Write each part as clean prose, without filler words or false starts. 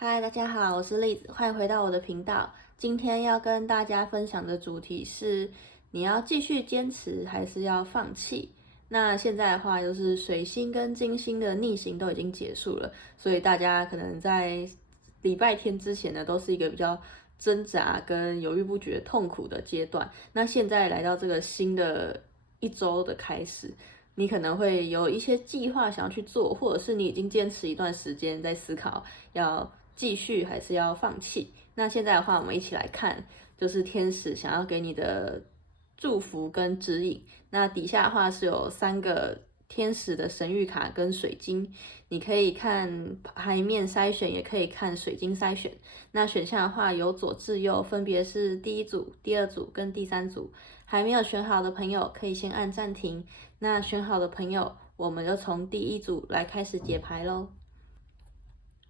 嗨，大家好，我是栗子，欢迎回到我的频道。今天要跟大家分享的主题是：你要继续坚持，还是要放弃？那现在的话，就是水星跟金星的逆行都已经结束了，所以大家可能在礼拜天之前呢，都是一个比较挣扎跟犹豫不决、痛苦的阶段。那现在来到这个新的一周的开始，你可能会有一些计划想要去做，或者是你已经坚持一段时间在思考要继续还是要放弃。那现在的话，我们一起来看，就是天使想要给你的祝福跟指引。那底下的话是有3个天使的神谕卡跟水晶，你可以看牌面筛选，也可以看水晶筛选。那选项的话由左至右，分别是第一组、第二组跟第3组。还没有选好的朋友可以先按暂停。那选好的朋友，我们就从第一组来开始解牌咯。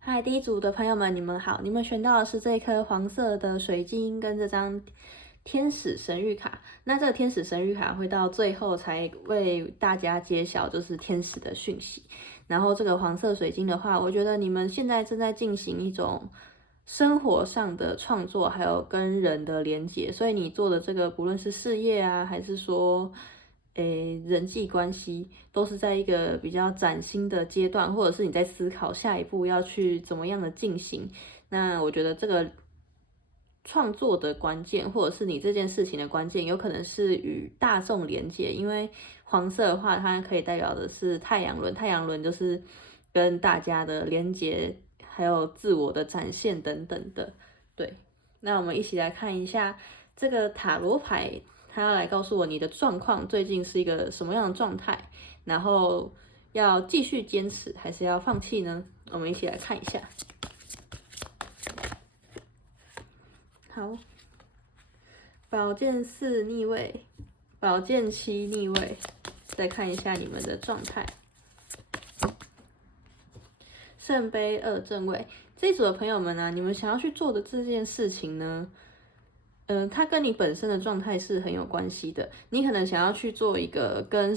嗨，第一组的朋友们，你们好！你们选到的是这颗黄色的水晶跟这张天使神谕卡。那这个天使神谕卡会到最后才为大家揭晓，就是天使的讯息。然后这个黄色水晶的话，我觉得你们现在正在进行一种生活上的创作，还有跟人的连结。所以你做的这个，不论是事业啊，还是说人际关系都是在一个比较崭新的阶段，或者是你在思考下一步要去怎么样的进行。那我觉得这个创作的关键，或者是你这件事情的关键，有可能是与大众连接，因为黄色的话，它可以代表的是太阳轮，太阳轮就是跟大家的连接，还有自我的展现等等的。对，那我们一起来看一下这个塔罗牌。他要来告诉我你的状况最近是一个什么样的状态，然后要继续坚持还是要放弃呢？我们一起来看一下。好，宝剑4逆位，宝剑7逆位，再看一下你们的状态。圣杯2正位，这一组的朋友们啊，你们想要去做的这件事情呢？它跟你本身的状态是很有关系的。你可能想要去做一个跟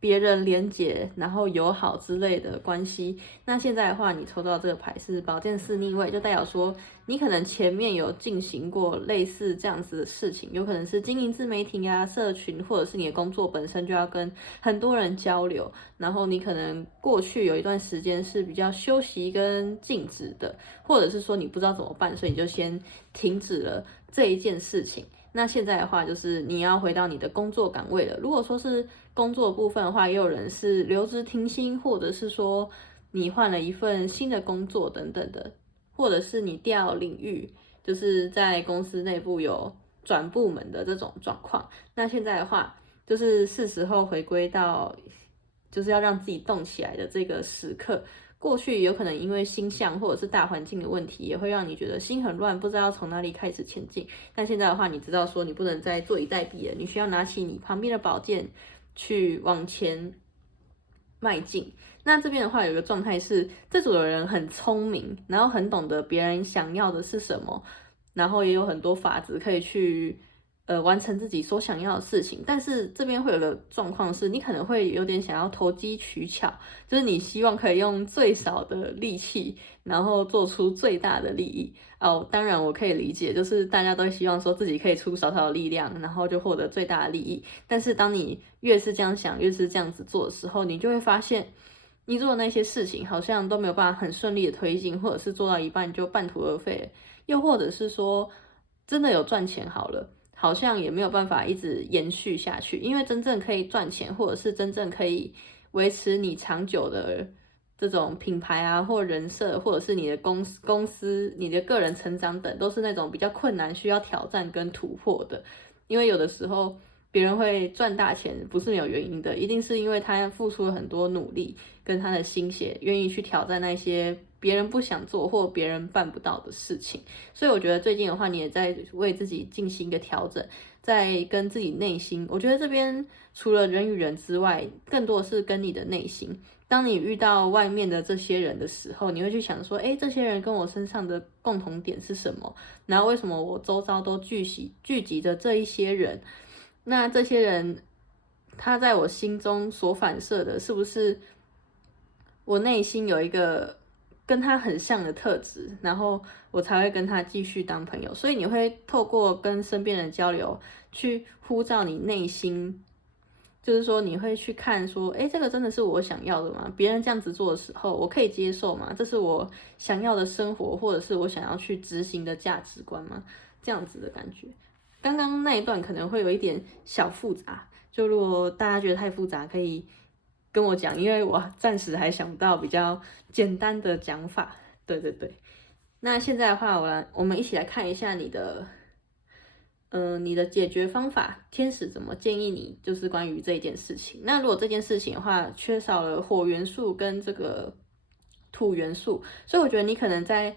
别人连结，然后友好之类的关系。那现在的话，你抽到这个牌是宝剑4逆位，就代表说你可能前面有进行过类似这样子的事情，有可能是经营自媒体啊、社群，或者是你的工作本身就要跟很多人交流。然后你可能过去有一段时间是比较休息跟静止的，或者是说你不知道怎么办，所以你就先停止了这一件事情。那现在的话，就是你要回到你的工作岗位了。如果说是工作部分的话，也有人是留职停薪，或者是说你换了一份新的工作等等的，或者是你调领域，就是在公司内部有转部门的这种状况。那现在的话，就是是时候回归到，就是要让自己动起来的这个时刻。过去有可能因为星象或者是大环境的问题，也会让你觉得心很乱，不知道从哪里开始前进。但现在的话，你知道说你不能再坐以待毙了，你需要拿起你旁边的宝剑去往前迈进。那这边的话，有一个状态是，这组的人很聪明，然后很懂得别人想要的是什么，然后也有很多法子可以去完成自己所想要的事情。但是这边会有个状况是，你可能会有点想要投机取巧，就是你希望可以用最少的力气，然后做出最大的利益。哦，当然我可以理解，就是大家都希望说自己可以出少少的力量，然后就获得最大的利益。但是当你越是这样想，越是这样子做的时候，你就会发现，你做的那些事情好像都没有办法很顺利的推进，或者是做到一半就半途而废，又或者是说真的有赚钱好了，好像也没有办法一直延续下去。因为真正可以赚钱，或者是真正可以维持你长久的这种品牌啊，或人设，或者是你的公司、你的个人成长等，都是那种比较困难、需要挑战跟突破的。因为有的时候别人会赚大钱，不是没有原因的，一定是因为他付出了很多努力跟他的心血，愿意去挑战那些别人不想做或别人办不到的事情。所以我觉得最近的话，你也在为自己进行一个调整，在跟自己内心。我觉得这边除了人与人之外，更多的是跟你的内心。当你遇到外面的这些人的时候，你会去想说，这些人跟我身上的共同点是什么？然后为什么我周遭都聚集着这一些人？那这些人，他在我心中所反射的，是不是我内心有一个跟他很像的特质，然后我才会跟他继续当朋友。所以你会透过跟身边人交流，去呼召你内心，就是说你会去看说，诶，这个真的是我想要的吗？别人这样子做的时候，我可以接受吗？这是我想要的生活，或者是我想要去执行的价值观吗？这样子的感觉。刚刚那一段可能会有一点小复杂，就如果大家觉得太复杂，可以跟我讲，因为我暂时还想不到比较简单的讲法。对对对，那现在的话，我们一起来看一下你的解决方法，天使怎么建议你，就是关于这件事情。那如果这件事情的话，缺少了火元素跟这个土元素，所以我觉得你可能在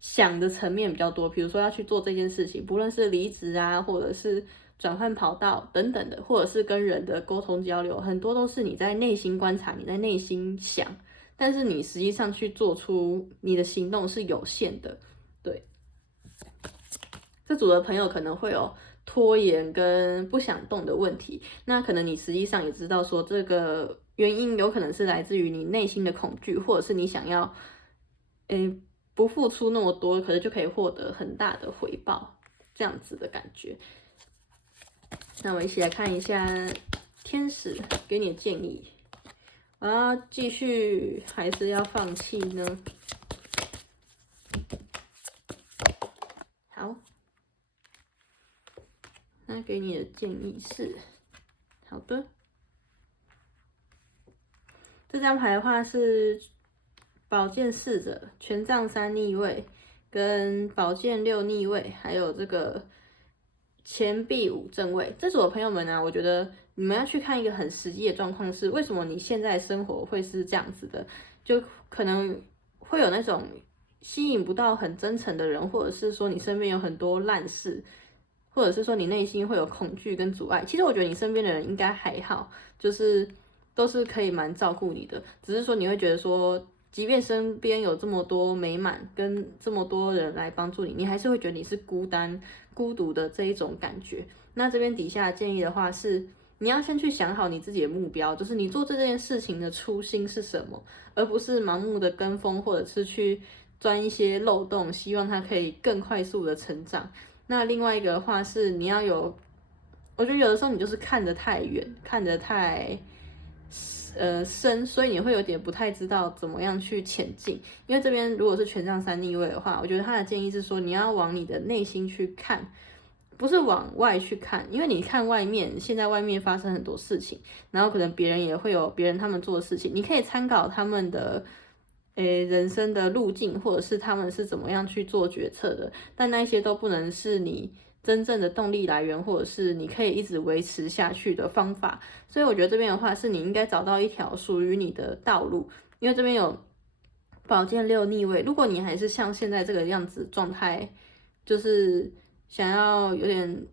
想的层面比较多，比如说要去做这件事情，不论是离职啊，或者是转换跑道等等的，或者是跟人的沟通交流，很多都是你在内心观察，你在内心想，但是你实际上去做出你的行动是有限的。对，这组的朋友可能会有拖延跟不想动的问题，那可能你实际上也知道说这个原因有可能是来自于你内心的恐惧，或者是你想要，不付出那么多，可是就可以获得很大的回报，这样子的感觉。那我们一起来看一下天使给你的建议。我要继续还是要放弃呢？好，那给你的建议是，好的。这张牌的话是宝剑4者、权杖3逆位，跟宝剑6逆位，还有这个钱币5正位。这组的朋友们呢，我觉得你们要去看一个很实际的状况是，为什么你现在生活会是这样子的？就可能会有那种吸引不到很真诚的人，或者是说你身边有很多烂事，或者是说你内心会有恐惧跟阻碍。其实我觉得你身边的人应该还好，就是都是可以蛮照顾你的，只是说你会觉得说，即便身边有这么多美满跟这么多人来帮助你，你还是会觉得你是孤单、孤独的这一种感觉。那这边底下的建议的话是，你要先去想好你自己的目标，就是你做这件事情的初心是什么，而不是盲目的跟风，或者是去钻一些漏洞，希望它可以更快速的成长。那另外一个的话是，你要有，我觉得有的时候你就是看得太远，看得太深，所以你会有点不太知道怎么样去前进。因为这边如果是权杖3逆位的话，我觉得他的建议是说，你要往你的内心去看，不是往外去看。因为你看外面，现在外面发生很多事情，然后可能别人也会有别人他们做的事情，你可以参考他们的人生的路径，或者是他们是怎么样去做决策的，但那一些都不能是你真正的动力来源，或者是你可以一直维持下去的方法。所以我觉得这边的话是你应该找到一条属于你的道路，因为这边有宝剑6逆位，如果你还是像现在这个样子状态，就是想要有点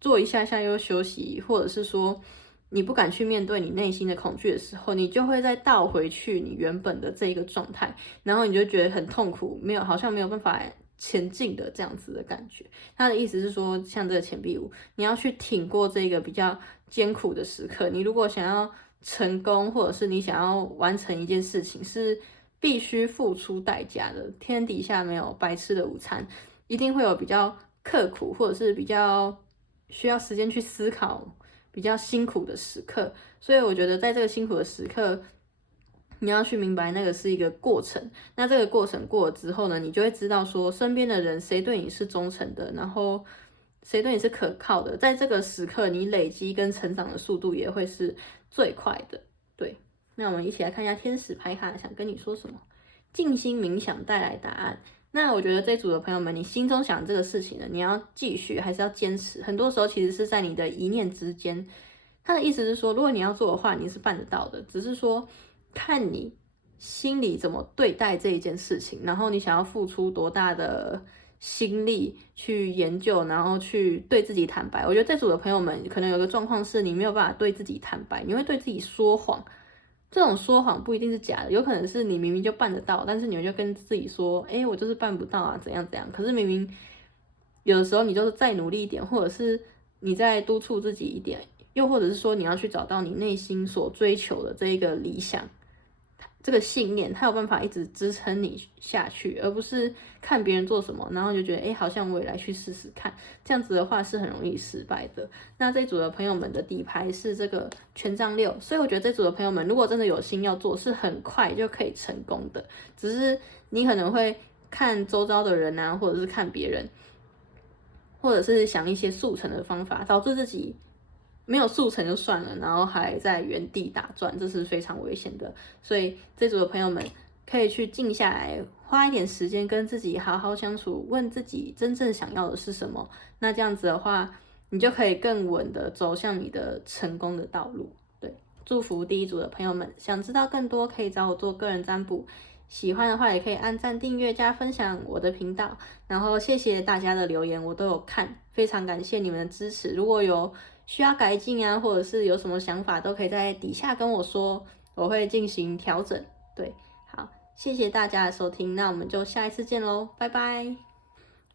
做一下下又休息，或者是说你不敢去面对你内心的恐惧的时候，你就会再倒回去你原本的这一个状态，然后你就觉得很痛苦，好像没有办法前进的这样子的感觉。他的意思是说，像这个钱币5，你要去挺过这个比较艰苦的时刻。你如果想要成功，或者是你想要完成一件事情，是必须付出代价的。天底下没有白吃的午餐，一定会有比较刻苦，或者是比较需要时间去思考，比较辛苦的时刻。所以我觉得在这个辛苦的时刻，你要去明白那个是一个过程。那这个过程过了之后呢，你就会知道说身边的人谁对你是忠诚的，然后谁对你是可靠的。在这个时刻，你累积跟成长的速度也会是最快的。对，那我们一起来看一下天使牌卡想跟你说什么。静心冥想带来答案。那我觉得这组的朋友们，你心中想这个事情呢，你要继续还是要坚持？很多时候其实是在你的一念之间。他的意思是说，如果你要做的话，你是办得到的，只是说看你心里怎么对待这一件事情，然后你想要付出多大的心力去研究，然后去对自己坦白。我觉得这组的朋友们可能有个状况是，你没有办法对自己坦白，你会对自己说谎。这种说谎不一定是假的，有可能是你明明就办得到，但是你就跟自己说，我就是办不到啊，怎样怎样。可是明明有的时候你就是再努力一点，或者是你再督促自己一点，又或者是说你要去找到你内心所追求的这一个理想，这个信念，它有办法一直支撑你下去，而不是看别人做什么，然后就觉得好像我也来去试试看，这样子的话是很容易失败的。那这组的朋友们的底牌是这个权杖6，所以我觉得这组的朋友们如果真的有心要做，是很快就可以成功的，只是你可能会看周遭的人啊，或者是看别人，或者是想一些速成的方法，导致自己没有速成就算了，然后还在原地打转，这是非常危险的。所以这组的朋友们可以去静下来，花一点时间跟自己好好相处，问自己真正想要的是什么。那这样子的话，你就可以更稳的走向你的成功的道路。对，祝福第一组的朋友们。想知道更多，可以找我做个人占卜。喜欢的话也可以按赞、订阅、加分享我的频道。然后谢谢大家的留言，我都有看，非常感谢你们的支持。如果有需要改进啊，或者是有什么想法，都可以在底下跟我说，我会进行调整。对，好，谢谢大家的收听，那我们就下一次见咯，拜拜。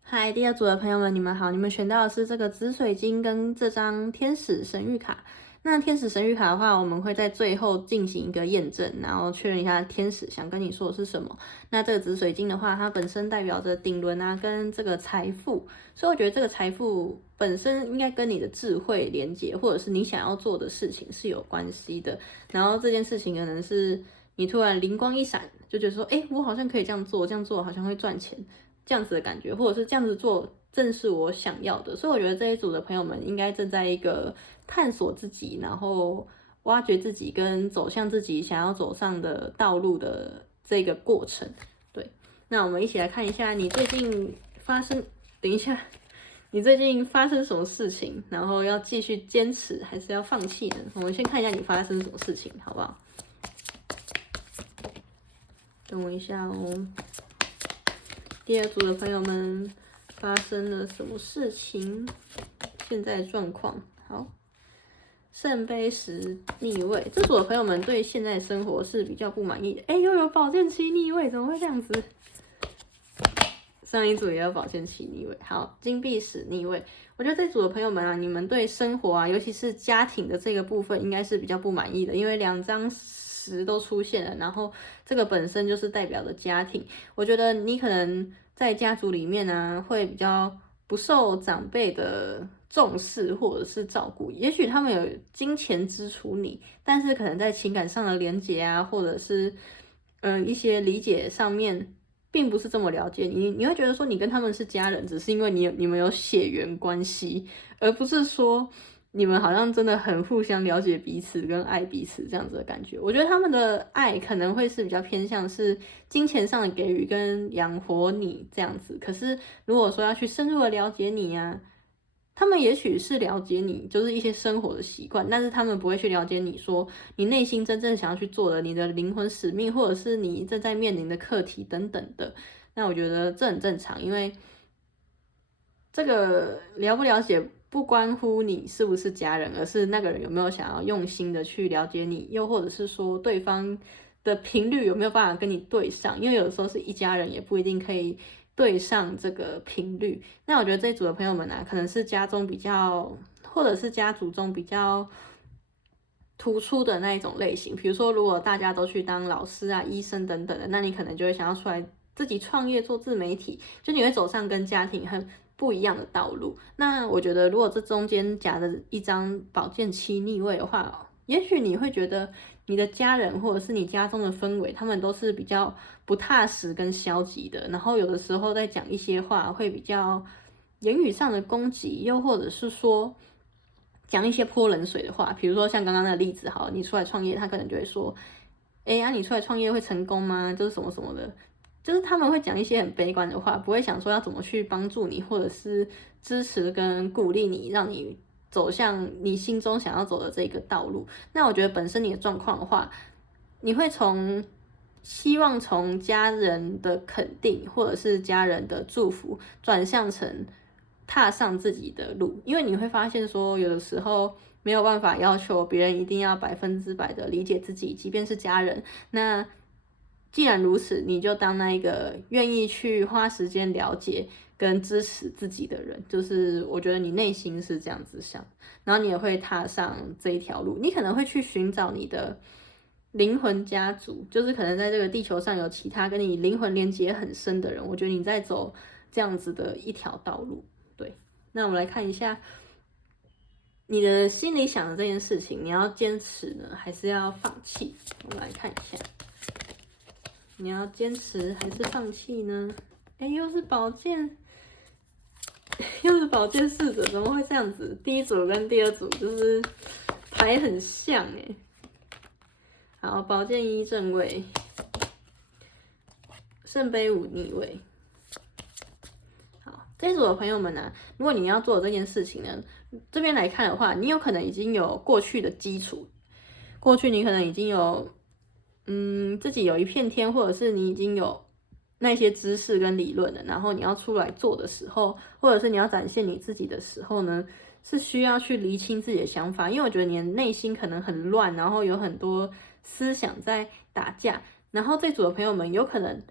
嗨，第二组的朋友们，你们好，你们选到的是这个紫水晶跟这张天使神谕卡。那天使神谕卡的话，我们会在最后进行一个验证，然后确认一下天使想跟你说的是什么。那这个紫水晶的话，它本身代表着顶轮啊，跟这个财富，所以我觉得这个财富本身应该跟你的智慧连结，或者是你想要做的事情是有关系的。然后这件事情可能是你突然灵光一闪，就觉得说，我好像可以这样做，这样做好像会赚钱，这样子的感觉，或者是这样子做正是我想要的。所以我觉得这一组的朋友们应该正在一个探索自己，然后挖掘自己跟走向自己想要走上的道路的这个过程。对，那我们一起来看一下你最近发生，等一下，你最近发生什么事情，然后要继续坚持还是要放弃呢？我们先看一下你发生什么事情，好不好？等我一下哦。第二组的朋友们发生了什么事情？现在状况好。圣杯10逆位，这组的朋友们对现在的生活是比较不满意的。又有宝剑7逆位，怎么会这样子？上一组也有宝剑7逆位。好，金币10逆位，我觉得这组的朋友们啊，你们对生活啊，尤其是家庭的这个部分，应该是比较不满意的，因为2张10都出现了，然后这个本身就是代表的家庭。我觉得你可能在家族里面呢，会比较不受长辈的重视或者是照顾，也许他们有金钱支出你，但是可能在情感上的连结啊，或者是一些理解上面，并不是这么了解你。你会觉得说你跟他们是家人，只是因为你们有血缘关系，而不是说你们好像真的很互相了解彼此跟爱彼此这样子的感觉。我觉得他们的爱可能会是比较偏向是金钱上的给予跟养活你这样子，可是如果说要去深入的了解你啊，他们也许是了解你就是一些生活的习惯，但是他们不会去了解你说你内心真正想要去做的，你的灵魂使命，或者是你正在面临的课题等等的。那我觉得这很正常，因为这个了不了解不关乎你是不是家人，而是那个人有没有想要用心的去了解你，又或者是说对方的频率有没有办法跟你对上，因为有的时候是一家人也不一定可以对上这个频率。那我觉得这一组的朋友们啊，可能是家中比较，或者是家族中比较突出的那一种类型。比如说如果大家都去当老师啊、医生等等的，那你可能就会想要出来自己创业做自媒体，就你会走上跟家庭很不一样的道路。那我觉得如果这中间夹着一张宝剑7逆位的话，也许你会觉得你的家人或者是你家中的氛围，他们都是比较不踏实跟消极的，然后有的时候在讲一些话会比较言语上的攻击，又或者是说讲一些泼冷水的话。比如说像刚刚那个例子，好，你出来创业，他可能就会说你出来创业会成功吗？就是什么什么的，就是他们会讲一些很悲观的话，不会想说要怎么去帮助你，或者是支持跟鼓励你，让你走向你心中想要走的这个道路。那我觉得本身你的状况的话，你会希望从家人的肯定或者是家人的祝福转向成踏上自己的路，因为你会发现说有的时候没有办法要求别人一定要100%的理解自己，即便是家人。那既然如此，你就当那一个愿意去花时间了解跟支持自己的人，就是我觉得你内心是这样子想，然后你也会踏上这一条路。你可能会去寻找你的灵魂家族，就是可能在这个地球上有其他跟你灵魂连接很深的人，我觉得你在走这样子的一条道路。对，那我们来看一下你的心里想的这件事情，你要坚持呢，还是要放弃？我们来看一下，你要坚持还是放弃呢？哎，又是宝剑，又是宝剑侍者，怎么会这样子？第一组跟第二组就是牌很像哎。好，宝剑一正位，圣杯五逆位。好，这一组的朋友们呢、如果你要做这件事情呢，这边来看的话，你有可能已经有过去的基础，过去你可能已经有，自己有一片天，或者是你已经有那些知识跟理论了，然后你要出来做的时候，或者是你要展现你自己的时候呢，是需要去厘清自己的想法，因为我觉得你的内心可能很乱，然后有很多思想在打架，然后这组的朋友们有可能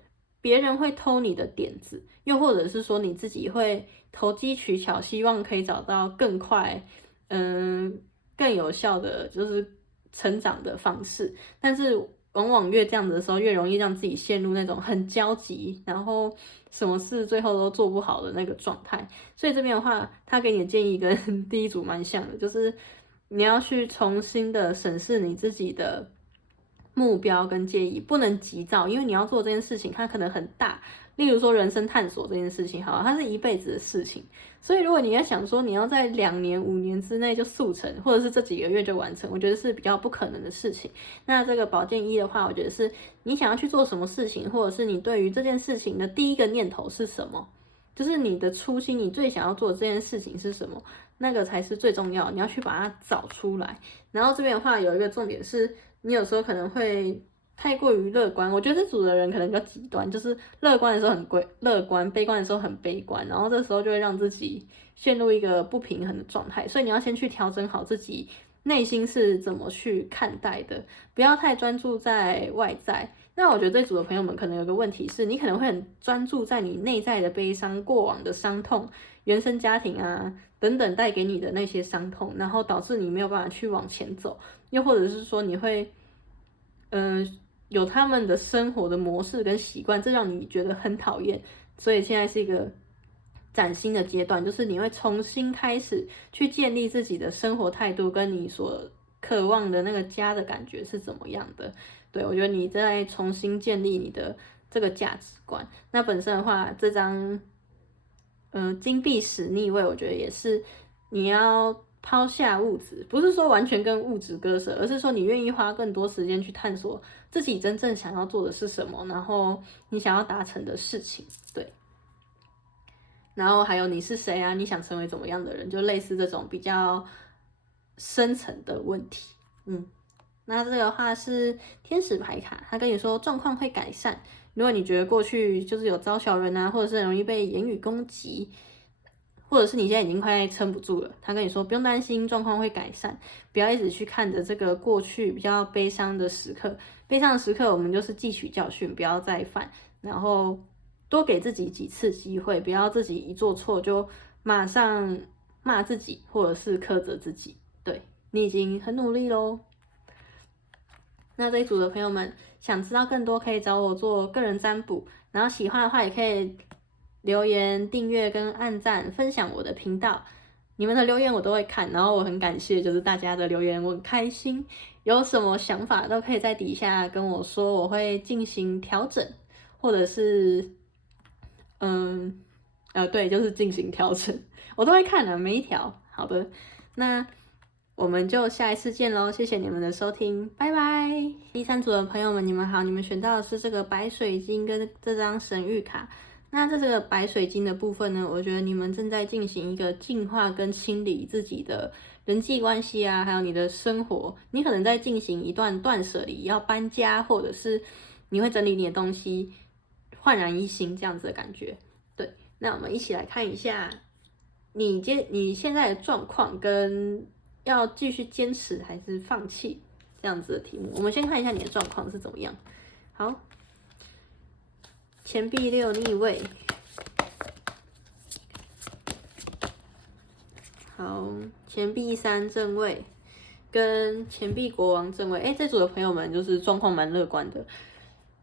别人会偷你的点子，又或者是说你自己会投机取巧，希望可以找到更快，更有效的就是成长的方式，但是往往越这样子的时候，越容易让自己陷入那种很焦急，然后什么事最后都做不好的那个状态。所以这边的话，他给你的建议跟第一组蛮像的，就是你要去重新的审视你自己的目标跟建议，不能急躁，因为你要做这件事情，它可能很大。例如说人生探索这件事情，好，它是一辈子的事情，所以如果你要想说你要在2年、5年之内就速成，或者是这几个月就完成，我觉得是比较不可能的事情。那这个宝剑一的话，我觉得是你想要去做什么事情，或者是你对于这件事情的第一个念头是什么，就是你的初心，你最想要做的这件事情是什么，那个才是最重要，你要去把它找出来。然后这边的话有一个重点是，你有时候可能会太过于乐观，我觉得这组的人可能比较极端，就是乐观的时候很乐观，悲观的时候很悲观，然后这时候就会让自己陷入一个不平衡的状态，所以你要先去调整好自己内心是怎么去看待的，不要太专注在外在。那我觉得这组的朋友们可能有个问题是，你可能会很专注在你内在的悲伤、过往的伤痛、原生家庭啊等等带给你的那些伤痛，然后导致你没有办法去往前走，又或者是说你会，有他们的生活的模式跟习惯，这让你觉得很讨厌。所以现在是一个崭新的阶段，就是你会重新开始去建立自己的生活态度，跟你所渴望的那个家的感觉是怎么样的。对，我觉得你在重新建立你的这个价值观。那本身的话，这张金币使逆位，我觉得也是你要抛下物质，不是说完全跟物质割舍，而是说你愿意花更多时间去探索自己真正想要做的是什么，然后你想要达成的事情，对。然后还有你是谁啊？你想成为怎么样的人？就类似这种比较深层的问题。那这个的话是天使牌卡，他跟你说状况会改善。如果你觉得过去就是有招小人啊，或者是很容易被言语攻击，或者是你现在已经快撑不住了，他跟你说不用担心，状况会改善，不要一直去看着这个过去比较悲伤的时刻。悲伤的时刻，我们就是汲取教训，不要再犯，然后多给自己几次机会，不要自己一做错就马上骂自己，或者是苛责自己。对，你已经很努力咯。那这一组的朋友们，想知道更多可以找我做个人占卜，然后喜欢的话也可以留言、订阅跟按赞、分享我的频道。你们的留言我都会看，然后我很感谢就是大家的留言，我很开心。有什么想法都可以在底下跟我说，我会进行调整，或者是对，就是进行调整，我都会看的每一条。好的，那我们就下一次见喽，谢谢你们的收听，拜拜。第3组的朋友们，你们好，你们选到的是这个白水晶跟这张神谕卡。那在这个白水晶的部分呢，我觉得你们正在进行一个净化跟清理自己的人际关系啊，还有你的生活，你可能在进行一段断舍离，要搬家，或者是你会整理你的东西，焕然一新这样子的感觉。对，那我们一起来看一下你现在的状况跟要继续坚持还是放弃这样子的题目。我们先看一下你的状况是怎么样。好，钱币6逆位，好，钱币3正位，跟钱币国王正位，这组的朋友们就是状况蛮乐观的。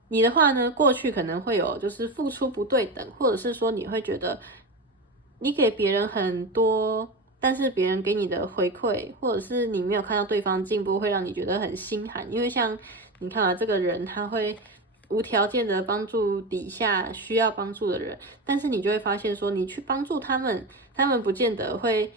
你的话呢，过去可能会有就是付出不对等，或者是说你会觉得你给别人很多，但是别人给你的回馈，或者是你没有看到对方进步，会让你觉得很心寒。因为像你看啊，这个人他会无条件的帮助底下需要帮助的人，但是你就会发现说，你去帮助他们，他们不见得会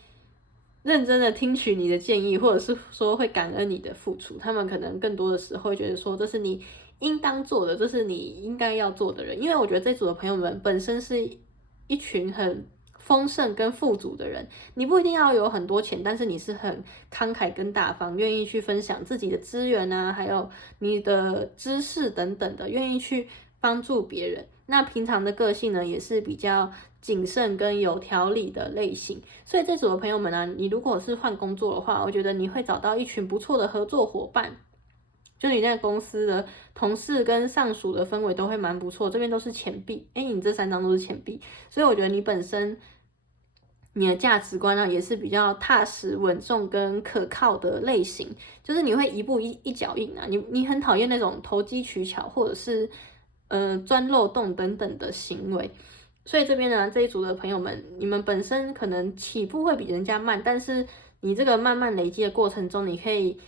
认真的听取你的建议，或者是说会感恩你的付出，他们可能更多的时候会觉得说这是你应当做的，这是你应该要做的人。因为我觉得这组的朋友们本身是一群很丰盛跟富足的人，你不一定要有很多钱，但是你是很慷慨跟大方，愿意去分享自己的资源啊，还有你的知识等等的，愿意去帮助别人。那平常的个性呢，也是比较谨慎跟有条理的类型。所以这组的朋友们啊，你如果是换工作的话，我觉得你会找到一群不错的合作伙伴。就你那个公司的同事跟上属的氛围都会蛮不错，这边都是钱币，你这3张都是钱币，所以我觉得你本身你的价值观呢，也是比较踏实稳重跟可靠的类型，就是你会一步一脚印啊，你很讨厌那种投机取巧或者是钻漏洞等等的行为。所以这边呢，这一组的朋友们，你们本身可能起步会比人家慢，但是你这个慢慢累积的过程中，你可以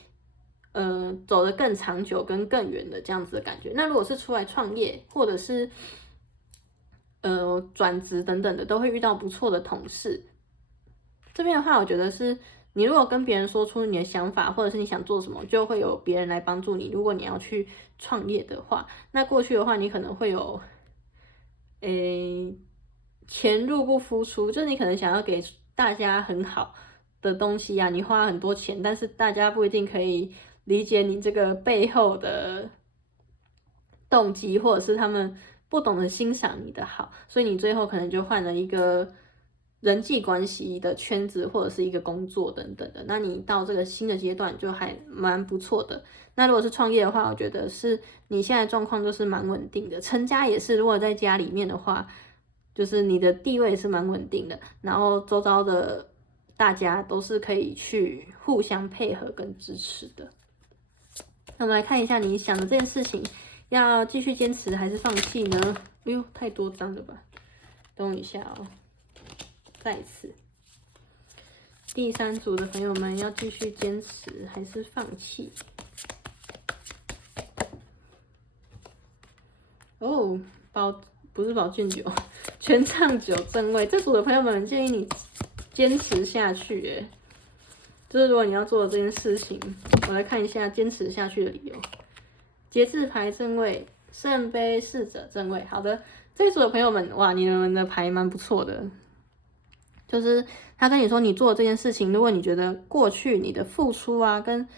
走得更长久跟更远的这样子的感觉。那如果是出来创业或者是转职等等的，都会遇到不错的同事。这边的话，我觉得是你如果跟别人说出你的想法，或者是你想做什么，就会有别人来帮助你。如果你要去创业的话，那过去的话，你可能会有钱入不敷出，就是你可能想要给大家很好的东西啊，你花很多钱，但是大家不一定可以理解你这个背后的动机，或者是他们不懂得欣赏你的好，所以你最后可能就换了一个人际关系的圈子，或者是一个工作等等的。那你到这个新的阶段就还蛮不错的。那如果是创业的话，我觉得是你现在状况就是蛮稳定的，成家也是，如果在家里面的话，就是你的地位是蛮稳定的，然后周遭的大家都是可以去互相配合跟支持的。那我们来看一下你想的这件事情，要继续坚持还是放弃呢？哎呦，太多张了吧？等我一下哦。再一次，第3组的朋友们要继续坚持还是放弃？哦，不是宝剑9，权杖9正位。这组的朋友们建议你坚持下去，耶。就是如果你要做的这件事情，我来看一下坚持下去的理由。节制牌正位，圣杯侍者正位。好的，这一组的朋友们，哇，你们的牌蛮不错的。就是他跟你说，你做这件事情，如果你觉得过去你的付出啊，跟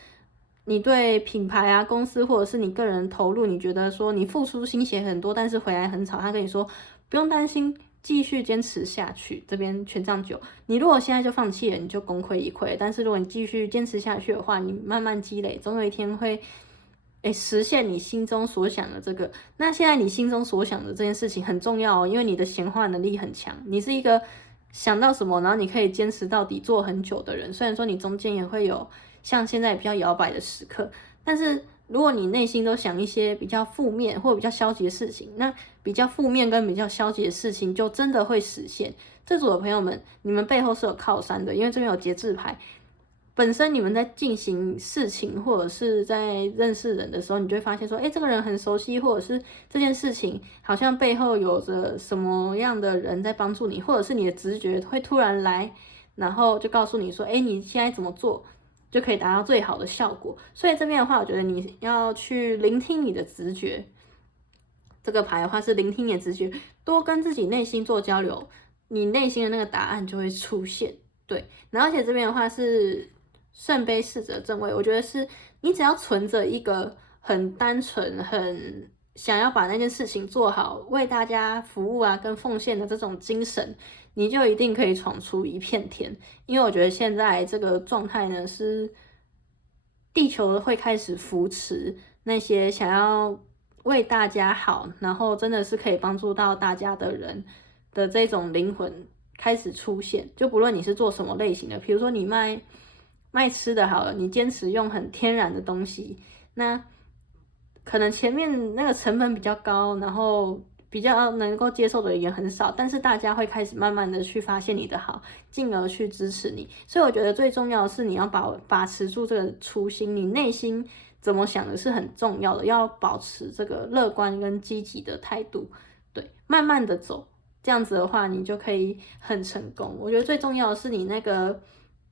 你对品牌啊、公司或者是你个人投入，你觉得说你付出心血很多，但是回来很少，他跟你说不用担心，继续坚持下去。这边权杖9，你如果现在就放弃了，你就功亏一篑。但是如果你继续坚持下去的话，你慢慢积累，总有一天会实现你心中所想的这个。那现在你心中所想的这件事情很重要哦，因为你的显化能力很强，你是一个想到什么，然后你可以坚持到底做很久的人。虽然说你中间也会有像现在比较摇摆的时刻，但是如果你内心都想一些比较负面或比较消极的事情，那比较负面跟比较消极的事情就真的会实现。这组的朋友们，你们背后是有靠山的，因为这边有节制牌。本身你们在进行事情或者是在认识人的时候，你就会发现说，这个人很熟悉，或者是这件事情好像背后有着什么样的人在帮助你，或者是你的直觉会突然来，然后就告诉你说，你现在怎么做就可以达到最好的效果。所以这边的话，我觉得你要去聆听你的直觉。这个牌的话是聆听你的直觉，多跟自己内心做交流，你内心的那个答案就会出现。对，然后而且这边的话是圣杯侍者正位，我觉得是你只要存着一个很单纯、很想要把那件事情做好、为大家服务啊跟奉献的这种精神，你就一定可以闯出一片天。因为我觉得现在这个状态呢，是地球会开始扶持那些想要为大家好，然后真的是可以帮助到大家的人的这种灵魂开始出现。就不论你是做什么类型的，比如说你卖卖吃的好了，你坚持用很天然的东西，那可能前面那个成本比较高，然后比较能够接受的也很少，但是大家会开始慢慢的去发现你的好，进而去支持你。所以我觉得最重要的是你要把持住这个初心，你内心怎么想的是很重要的，要保持这个乐观跟积极的态度，对，慢慢的走，这样子的话你就可以很成功。我觉得最重要的是你那个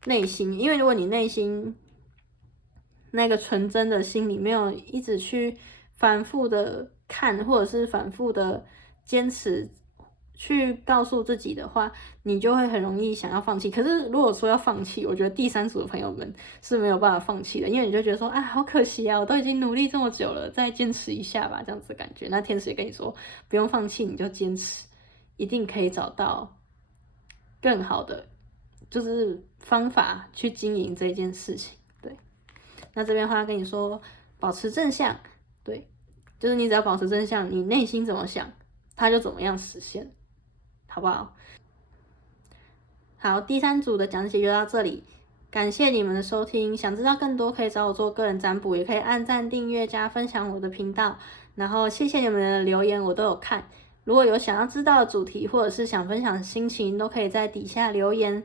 内心，因为如果你内心那个纯真的心里没有一直去反复的看，或者是反复的坚持去告诉自己的话，你就会很容易想要放弃。可是如果说要放弃，我觉得第三组的朋友们是没有办法放弃的，因为你就觉得说啊，好可惜啊，我都已经努力这么久了，再坚持一下吧，这样子的感觉。那天使也跟你说，不用放弃，你就坚持，一定可以找到更好的就是方法去经营这件事情。对，那这边的话跟你说，保持正向，对，就是你只要保持正向，你内心怎么想，它就怎么样实现，好不好？好，第三组的讲解就到这里，感谢你们的收听。想知道更多，可以找我做个人占卜，也可以按赞、订阅、加分享我的频道。然后谢谢你们的留言，我都有看。如果有想要知道的主题，或者是想分享的心情，都可以在底下留言，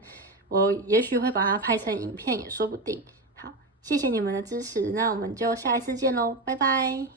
我也许会把它拍成影片，也说不定。好，谢谢你们的支持，那我们就下一次见喽，拜拜。